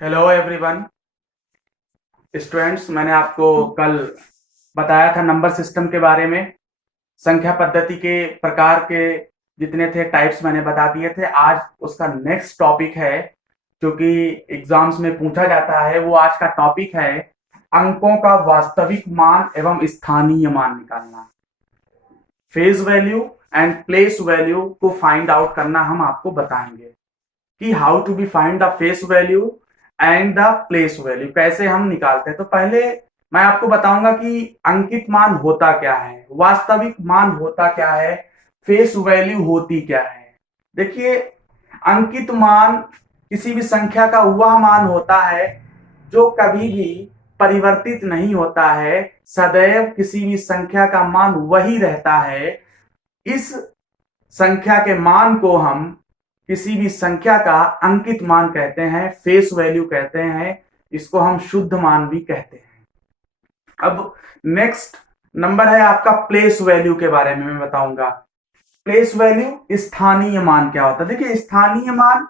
Hello everyone students. मैंने आपको कल बताया था नंबर सिस्टम के बारे में। संख्या पद्धति के प्रकार के जितने थे टाइप्स मैंने बता दिए थे। आज उसका नेक्स्ट टॉपिक है जो कि एग्जाम्स में पूछा जाता है। वो आज का टॉपिक है अंकों का वास्तविक मान एवं स्थानीय मान निकालना। Face value and place value को फाइंड आउट करना हम आपको बताएंगे कि how to be find the face value and the place value, कैसे हम निकालते हैं। तो पहले मैं आपको बताऊंगा कि अंकित मान होता क्या है, वास्तविक मान होता क्या है, फेस वैल्यू होती क्या है। देखिए, अंकित मान किसी भी संख्या का वह मान होता है जो कभी भी परिवर्तित नहीं होता है। सदैव किसी भी संख्या का मान वही रहता है। इस संख्या के मान को हम किसी भी संख्या का अंकित मान कहते हैं, फेस वैल्यू कहते हैं। इसको हम शुद्ध मान भी कहते हैं। अब नेक्स्ट नंबर है आपका प्लेस वैल्यू के बारे में मैं बताऊंगा। प्लेस वैल्यू स्थानीय मान क्या होता है। देखिए, स्थानीय मान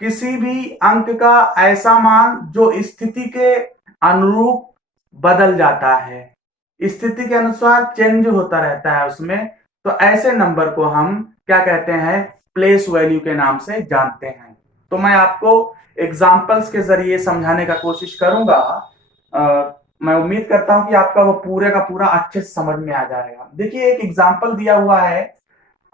किसी भी अंक का ऐसा मान जो स्थिति के अनुरूप बदल जाता है, स्थिति के अनुसार चेंज होता रहता है उसमें। तो ऐसे नंबर को हम क्या कहते हैं, प्लेस वैल्यू के नाम से जानते हैं। तो मैं आपको एग्जाम्पल्स के जरिए समझाने का कोशिश करूंगा। मैं उम्मीद करता हूं कि आपका वो पूरे का पूरा अच्छे से समझ में आ जाएगा। देखिए, एक एग्जाम्पल दिया हुआ है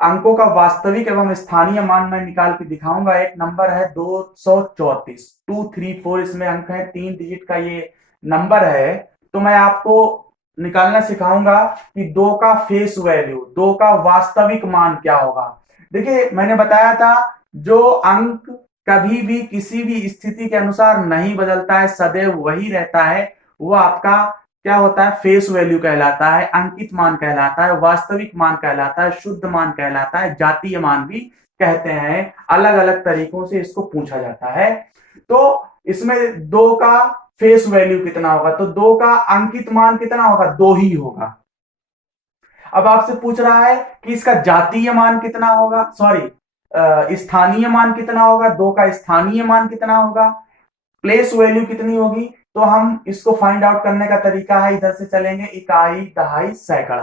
अंकों का वास्तविक एवं स्थानीय मान मैं निकाल के दिखाऊंगा। एक नंबर है 234, 234 इसमें अंक है, 3 डिजिट का ये नंबर है। तो मैं आपको निकालना सिखाऊंगा कि दो का फेस वैल्यू, दो का वास्तविक मान क्या होगा। देखिए, मैंने बताया था जो अंक कभी भी किसी भी स्थिति के अनुसार नहीं बदलता है, सदैव वही रहता है, वो आपका क्या होता है, फेस वैल्यू कहलाता है, अंकित मान कहलाता है, वास्तविक मान कहलाता है, शुद्ध मान कहलाता है, जातीय मान भी कहते हैं। अलग अलग तरीकों से इसको पूछा जाता है। तो इसमें दो का फेस वैल्यू कितना होगा, तो दो का अंकित मान कितना होगा, दो ही होगा। अब आपसे पूछ रहा है कि इसका जातीय मान कितना होगा, सॉरी स्थानीय मान कितना होगा, दो का स्थानीय मान कितना होगा, प्लेस वैल्यू कितनी होगी। तो हम इसको फाइंड आउट करने का तरीका है, इधर से चलेंगे, इकाई, दहाई, सैकड़ा।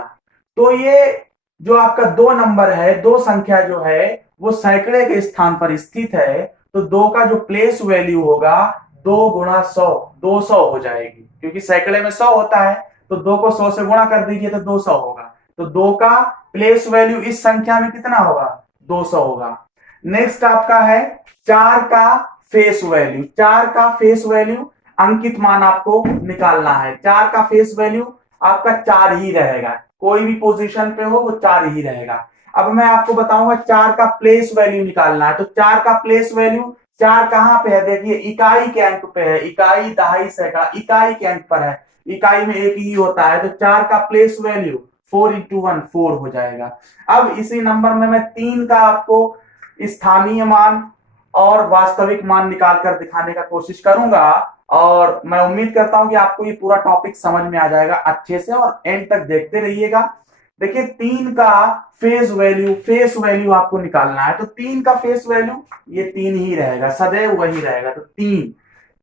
तो ये जो आपका दो नंबर है, दो संख्या जो है वो सैकड़े के स्थान पर स्थित है। तो दो का जो प्लेस वैल्यू होगा, 2 गुणा 100, 200 हो जाएगी, क्योंकि सैकड़े में 100 होता है। तो दो को 100 से गुणा कर दीजिए तो 200 होगा। तो दो का प्लेस वैल्यू इस संख्या में कितना होगा, 200 होगा। नेक्स्ट आपका है चार का फेस वैल्यू। चार का फेस वैल्यू अंकित मान आपको निकालना है। चार का फेस वैल्यू आपका 4 ही रहेगा, कोई भी पोजीशन पे हो वो 4 ही रहेगा। अब मैं आपको बताऊंगा चार का प्लेस वैल्यू निकालना है। तो चार का प्लेस वैल्यू, चार कहां पे है, देखिए इकाई के अंक पे है, इकाई, दहाई, सैकड़ा इकाई के अंक पर है। इकाई में एक ही होता है। तो चार का प्लेस वैल्यू 4 × 1 4 हो जाएगा। अब इसी नंबर में मैं तीन का आपको स्थानीय मान और वास्तविक मान निकालकर दिखाने का कोशिश करूंगा। और मैं उम्मीद करता हूं कि आपको ये पूरा टॉपिक समझ में आ जाएगा अच्छे से, और एंड तक देखते रहिएगा। देखिए, तीन का फेस वैल्यू आपको निकालना है। तो तीन का फेस वैल्यू ये 3 ही रहेगा, सदैव वही रहेगा। तो तीन,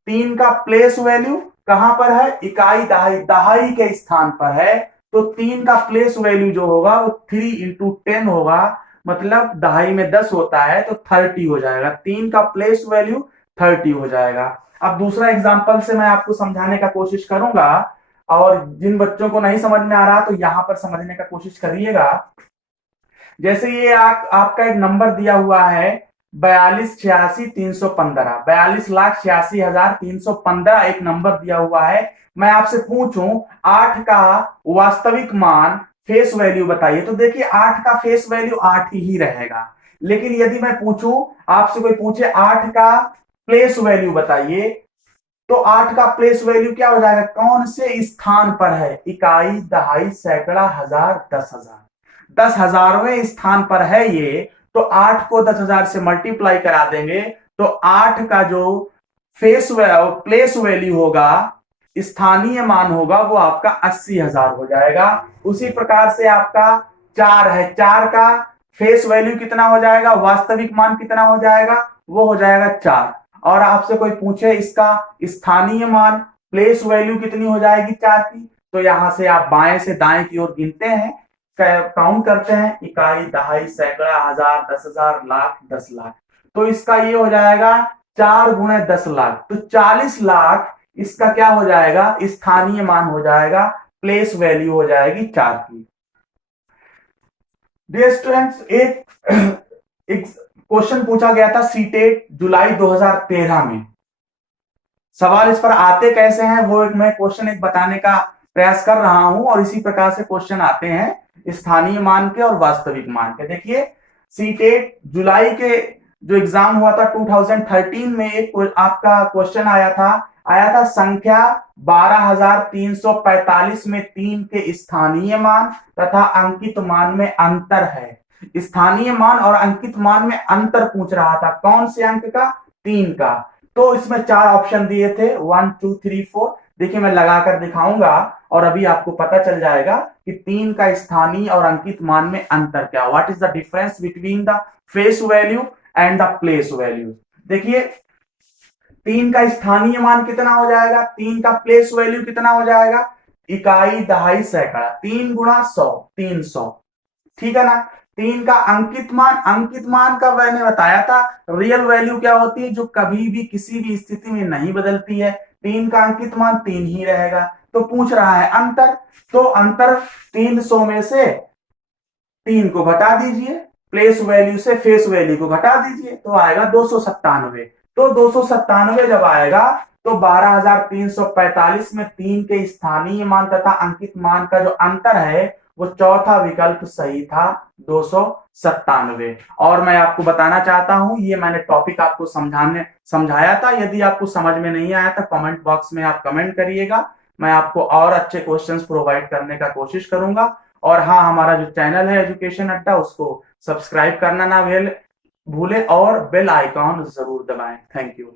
तीन का प्लेस वैल्यू कहां पर है, इकाई, दहाई, दहाई के स्थान पर है। तो तीन का प्लेस वैल्यू जो होगा वो 3 × 10 होगा, मतलब दहाई में 10 होता है तो 30 हो जाएगा। तीन का प्लेस वैल्यू 30 हो जाएगा। अब दूसरा एग्जांपल से मैं आपको समझाने का कोशिश करूंगा, और जिन बच्चों को नहीं समझ में आ रहा तो यहां पर समझने का कोशिश करिएगा। जैसे ये आपका एक नंबर दिया हुआ है 4286,315, 42,86,315 एक नंबर दिया हुआ है। मैं आपसे पूछूं 8 का वास्तविक मान, फेस वैल्यू बताइए। तो देखिए, 8 का फेस वैल्यू 8 ही रहेगा। लेकिन यदि मैं पूछूं, आपसे कोई पूछे 8 का प्लेस वैल्यू बताइए, तो 8 का प्लेस वैल्यू क्या हो जाएगा, कौन से स्थान पर है, इकाई, दहाई, सैकड़ा, हजार, 10,000, 10,000वें स्थान पर है ये। तो 8 को 10,000 से मल्टीप्लाई करा देंगे तो 8 का जो प्लेस वैल्यू होगा, स्थानीय मान होगा, वो आपका 80,000 हो जाएगा। उसी प्रकार से आपका 4 है, 4 का फेस वैल्यू कितना हो जाएगा, वास्तविक मान कितना हो जाएगा, वो हो जाएगा 4। और आपसे कोई पूछे इसका स्थानीय मान प्लेस वैल्यू कितनी हो जाएगी 4 की, तो यहां से आप बाएं से दाएं की ओर गिनते हैं, काउंट करते हैं, इकाई, दहाई, सैकड़ा, हजार, 10,000, लाख, 10 लाख। तो इसका ये हो जाएगा 4 गुणे 10 लाख, तो 40 लाख इसका क्या हो जाएगा, स्थानीय मान हो जाएगा, प्लेस वैल्यू हो जाएगी 4 की। डियर स्टूडेंट्स, एक क्वेश्चन पूछा गया था सीटेट जुलाई 2013 में। सवाल इस पर आते कैसे हैं वो मैं क्वेश्चन एक बताने का प्रयास कर रहा हूं, और इसी प्रकार से क्वेश्चन आते हैं स्थानीय मान के और वास्तविक मान के। देखिए, सीटेट जुलाई के जो एग्जाम हुआ था 2013 में, एक आपका क्वेश्चन आया था संख्या 12,345 में 3 के स्थानीय मान तथा अंकित मान में अंतर है। स्थानीय मान और अंकित मान में अंतर पूछ रहा था, कौन से अंक का, 3 का। तो इसमें 4 ऑप्शन दिए थे, 1 2 3 4। देखिए मैं लगाकर दिखाऊंगा और अभी आपको पता चल जाएगा कि 3 का स्थानीय और अंकित मान में अंतर क्या, what is the difference between the face value and the place value. देखिए 3 का स्थानीय मान कितना हो जाएगा, 3 का प्लेस वैल्यू कितना हो जाएगा, इकाई, दहाई, सैकड़ा, 3 गुणा 100, 300, ठीक है ना। 3 का अंकित मान का मैंने बताया था रियल वैल्यू क्या होती है, जो कभी भी किसी भी स्थिति में नहीं बदलती है। 3 का अंकित मान 3 ही रहेगा। तो पूछ रहा है अंतर, तो अंतर 300 में से 3 को घटा दीजिए, प्लेस वैल्यू से फेस वैल्यू को घटा दीजिए, तो आएगा 297। तो 297 जब आएगा तो 12,345 में 3 के स्थानीय मान तथा अंकित मान का जो अंतर है वो चौथा विकल्प सही था, 297। और मैं आपको बताना चाहता हूं, ये मैंने टॉपिक आपको समझाया था। यदि आपको समझ में नहीं आया तो कमेंट बॉक्स में आप कमेंट करिएगा, मैं आपको और अच्छे क्वेश्चंस प्रोवाइड करने का कोशिश करूंगा। और हाँ, हमारा जो चैनल है एजुकेशन अड्डा, उसको सब्सक्राइब करना ना भूले और बेल आइकॉन जरूर दबाएं। Thank you.